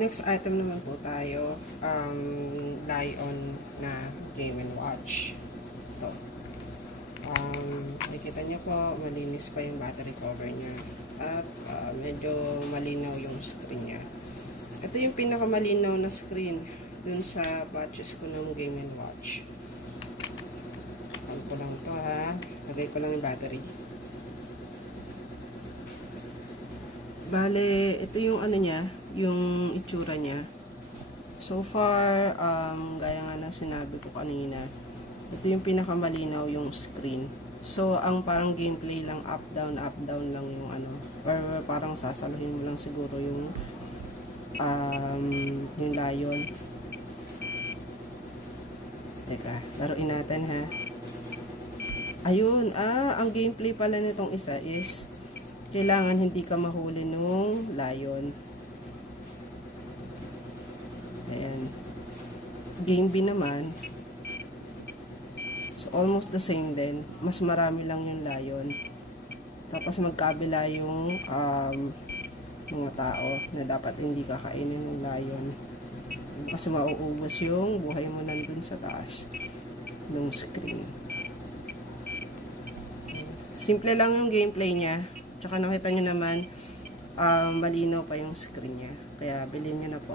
Next item naman po tayo, Lion na Game & Watch. Ito. Nakikita niyo po, malinis pa yung battery cover niya. At medyo malinaw yung screen niya. Ito yung pinakamalinaw na screen dun sa watches ko ng Game & Watch. Alam ko lang ito ha. Lagay ko lang yung battery. Bale, ito yung ano niya, yung itsura niya. So far, gaya nga na sinabi ko kanina, ito yung pinakamalinaw yung screen. So, ang parang gameplay lang, up, down lang yung ano. Or parang sasaluhin mo lang siguro yung Lion. Teka, laruin natin ha. Ayun, ang gameplay pala nitong isa is kailangan hindi ka mahuli nung Lion. Ayan. Game B naman. So, almost the same din. Mas marami lang yung Lion. Tapos magkabila yung mga tao na dapat hindi kakainin ng Lion. Kasi mauubos yung buhay mo nandun sa taas ng screen. Simple lang yung gameplay niya. Tsaka nakita nyo naman, malinaw pa yung screen niya. Kaya bilhin nyo na po.